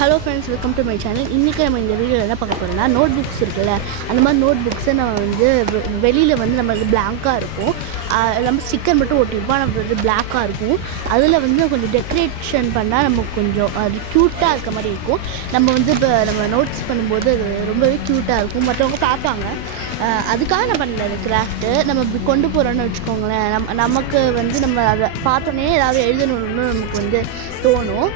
Hello friends, welcome to my channel. இன்றைக்கி நம்ம இந்த வீடியோவில் என்ன பார்க்க போகிறோம்னா, நோட் புக்ஸ் இருக்குல்ல, அந்த மாதிரி நோட் புக்ஸை நம்ம வெளியில் நம்மளுக்கு பிளாங்காக இருக்கும். நம்ம ஸ்டிக்கர் மட்டும் ஒட்டிருப்போம், நம்ம பிளாக்காக இருக்கும். அதில் கொஞ்சம் டெக்கரேஷன் பண்ணால் நமக்கு கொஞ்சம் அது க்யூட்டாக இருக்க மாதிரி இருக்கும். நம்ம இப்போ நம்ம நோட்ஸ் பண்ணும்போது அது ரொம்பவே க்யூட்டாக இருக்கும், மற்றவங்க பார்ப்பாங்க. அதுக்காக நான் பண்ணல கிராஃப்ட்டு. நம்ம இப்படி கொண்டு போகிறோன்னு வச்சுக்கோங்களேன், நமக்கு நம்ம அதை பார்த்தோன்னே ஏதாவது எழுதணும்னு நமக்கு தோணும்.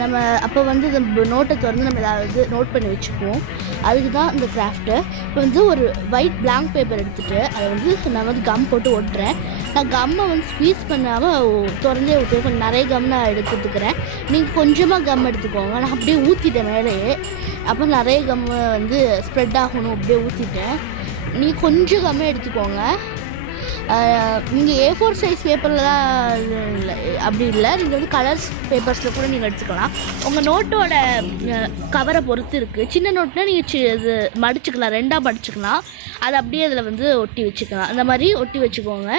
நம்ம அப்போ இந்த நோட்டை திறந்து நம்ம ஏதாவது நோட் பண்ணி வச்சுக்குவோம். அதுக்கு தான் இந்த கிராஃப்ட்டு. இப்போ ஒரு ஒயிட் பிளாங்க் பேப்பர் எடுத்துகிட்டு அதை நான் கம் போட்டு ஒட்டுறேன். நான் கம்மை ஸ்குவீஸ் பண்ணாமல் திறந்தே ஊற்றுவேன். கொஞ்சம் நிறைய கம் நான் எடுத்துக்கிறேன். நீங்கள் கொஞ்சமாக கம் எடுத்துக்கோங்க. நான் அப்படியே ஊற்றிட்டேன் மேலேயே. அப்போ நிறைய கம்மை ஸ்ப்ரெட் ஆகணும், அப்படியே ஊற்றிட்டேன். நீங்கள் கொஞ்சம் கம்மை எடுத்துக்கோங்க. நீங்கள் A4 சைஸ் பேப்பரில் தான் இல்லை, அப்படி இல்லை. நீங்கள் கலர்ஸ் பேப்பர்ஸில் கூட நீங்கள் எடுத்துக்கலாம். உங்கள் நோட்டோட கவரை பொறுத்து இருக்குது. சின்ன நோட்னால் நீங்கள் இது மடிச்சுக்கலாம், ரெண்டாக மடிச்சுக்கலாம். அதை அப்படியே அதில் ஒட்டி வச்சுக்கலாம். அந்த மாதிரி ஒட்டி வச்சுக்கோங்க.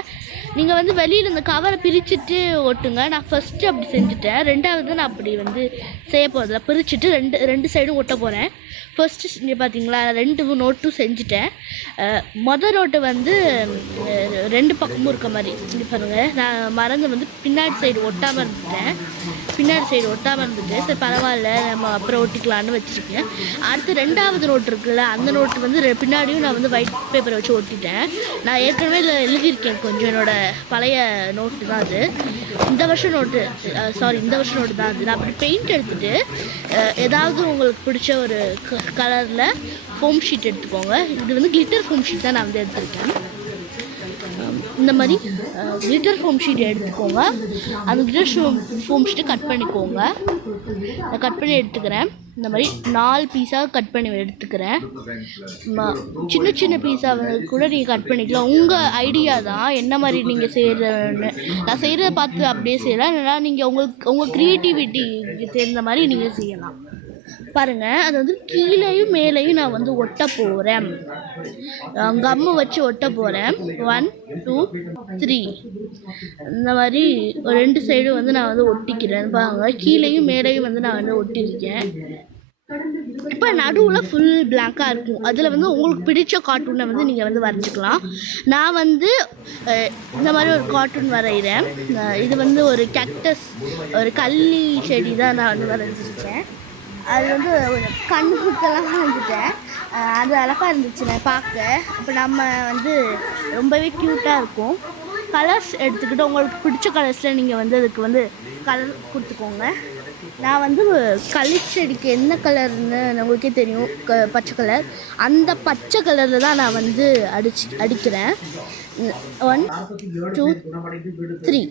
நீங்கள் வெளியில் இந்த கவரை பிரிச்சுட்டு ஒட்டுங்க. நான் ஃபஸ்ட்டு அப்படி செஞ்சுட்டேன். ரெண்டாவது நான் அப்படி செய்ய போகிறதில்ல. பிரிச்சுட்டு ரெண்டு சைடும் ஒட்ட போகிறேன். ஃபஸ்ட்டு செஞ்சு பார்த்தீங்களா, 2 நோட்டும் செஞ்சுட்டேன். மொதல் நோட்டு ரெண்டு பக்கமும் இருக்க மாதிரி இது பாருங்கள். நான் மறந்து பின்னாடி சைடு ஒட்டாமல் இருந்துட்டேன். சரி பரவாயில்ல, நம்ம அப்புறம் ஒட்டிக்கலான்னு வச்சுருக்கேன். அடுத்து 2வது நோட்டு இருக்குல்ல, அந்த நோட்டு பின்னாடியும் நான் ஒயிட் பேப்பரை வச்சு ஒட்டிட்டேன். நான் ஏற்கனவே இதில் எழுதியிருக்கேன் கொஞ்சம். என்னோடய பழைய நோட்டு தான் அது. இந்த வருஷம் நோட்டு தான் அது. நான் அப்படி பெயிண்ட் எடுத்துகிட்டு ஏதாவது உங்களுக்கு பிடிச்ச ஒரு கலரில் ஃபோம் ஷீட் எடுத்துக்கோங்க. இது கிளிட்டர் ஃபோம் ஷீட் தான் நான் எடுத்திருக்கேன். இந்த மாதிரி கிளிட்டர் ஃபோம் ஷீட் எடுத்துக்கோங்க. அந்த கிளிட்டர் ஃபோம் ஷீட்டை கட் பண்ணிக்கோங்க. நான் கட் பண்ணி எடுத்துக்கிறேன். இந்த மாதிரி 4 பீஸாக கட் பண்ணி எடுத்துக்கிறேன். சின்ன சின்ன பீஸாக கூட நீங்கள் கட் பண்ணிக்கலாம். உங்கள் ஐடியா தான் என்ன மாதிரி நீங்கள் செய்கிறன்னு. நான் செய்கிறத பார்த்து அப்படியே செய்யலாம், இல்லைனா நீங்கள் உங்கள் க்ரியேட்டிவிட்டிக்கு தெரிந்த மாதிரி நீங்கள் செய்யலாம். பாருங்கள், அது கீழேயும் மேலேயும் நான் ஒட்ட போகிறேன். கம்மு வச்சு ஒட்ட போகிறேன். 1 2 3 இந்த மாதிரி 2 சைடும் நான் ஒட்டிக்கிறேன். பாருங்கள், கீழேயும் மேலேயும் நான் ஒட்டியிருக்கேன். இப்போ நடுவில் ஃபுல் பிளாங்காக இருக்கும். அதில் உங்களுக்கு பிடிச்ச கார்ட்டூனை நீங்கள் வரைஞ்சிக்கலாம். நான் இந்த மாதிரி ஒரு கார்ட்டூன் வரைகிறேன். இது ஒரு கேக்டஸ், ஒரு கள்ளி செடி தான் நான் வரைஞ்சிருக்கேன். அது ஒரு கண்ணு குத்தெல்லாம் வரைஞ்சிட்டேன். அது அழகாக இருந்துச்சு நான் பார்க்க. இப்போ நம்ம ரொம்பவே க்யூட்டாக இருக்கும். கலர்ஸ் எடுத்துக்கிட்டு உங்களுக்கு பிடிச்ச கலர்ஸில் நீங்கள் அதுக்கு கலர் கொடுத்துக்கோங்க. நான் களிச்செடிக்கு என்ன கலர்னு உங்களுக்கே தெரியும், பச்சை கலர். அந்த பச்சை கலரில் தான் நான் அடிக்கிறேன். 1 2 3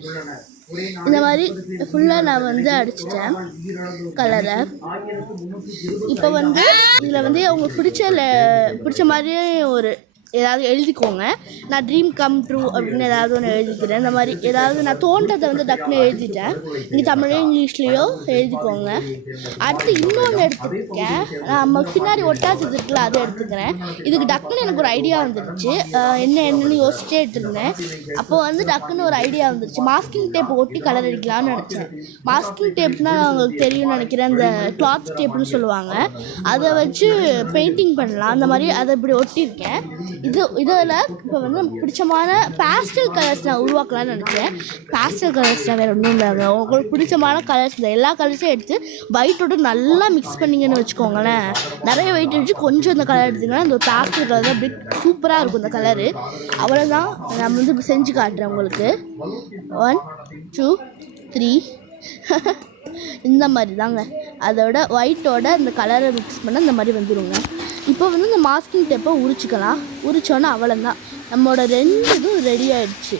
இந்த மாதிரி ஃபுல்லாக நான் அடிச்சிட்டேன் கலரை. இப்போ இதில் உங்களுக்கு பிடிச்ச மாதிரியே ஒரு ஏதாவது எழுதிக்கோங்க. நான் ட்ரீம் கம் ட்ரூ அப்படின்னு ஏதாவது ஒன்று எழுதிக்கிறேன். இந்த மாதிரி ஏதாவது நான் தோன்றதை டக்குன்னு எழுதிட்டேன். நீங்கள் தமிழோ இங்கிலீஷ்லேயோ எழுதிக்கோங்க. அடுத்து இன்னொன்று எடுத்துருக்கேன். நம்ம பின்னாடி ஒட்டாச்சு இருக்குல்ல, அதை எடுத்துக்கிறேன். இதுக்கு டக்குன்னு எனக்கு ஒரு ஐடியா வந்துடுச்சு. என்னென்னு யோசிச்சே எடுத்துருந்தேன். அப்போது டக்குன்னு ஒரு ஐடியா வந்துடுச்சு. மாஸ்கிங் டேப் ஒட்டி கலர் அடிக்கலாம்னு நினச்சேன். மாஸ்கிங் டேப்னால் உங்களுக்கு தெரியும்னு நினைக்கிறேன். அந்த கிளாத் டேப்னு சொல்லுவாங்க. அதை வச்சு பெயிண்டிங் பண்ணலாம். அந்த மாதிரி அதை இப்படி ஒட்டியிருக்கேன். இதில் இப்போ பிடிச்சமான பேஸ்டல் கலர்ஸ் நான் உருவாக்கலாம்னு நினைக்கிறேன். பேஸ்டல் கலர்ஸ்னால் வேறு ஒன்றும் இல்லைங்க. உங்களுக்கு பிடிச்சமான கலர்ஸ் இந்த எல்லா கலர்ஸையும் எடுத்து ஒயிட்டோட நல்லா மிக்ஸ் பண்ணிங்கன்னு வச்சுக்கோங்களேன். நிறைய ஒயிட் வச்சு கொஞ்சம் இந்த கலர் எடுத்திங்கன்னா அந்த பேஸ்டல் கலர் அப்படி சூப்பராக இருக்கும் இந்த கலரு. அவ்வளோதான். நான் செஞ்சு காட்டுறேன் உங்களுக்கு. 1 2 3 இந்த மாதிரி தாங்க. அதோட ஒயிட்டோட இந்த கலரை மிக்ஸ் பண்ண இந்த மாதிரி வந்துடுங்க. இப்போ இந்த மாஸ்கிங் டேப்பை உரிச்சிக்கலாம். உரிச்சோன்னா அவ்வளோதான், நம்மளோட 2 இதுவும் ரெடி ஆகிடுச்சு.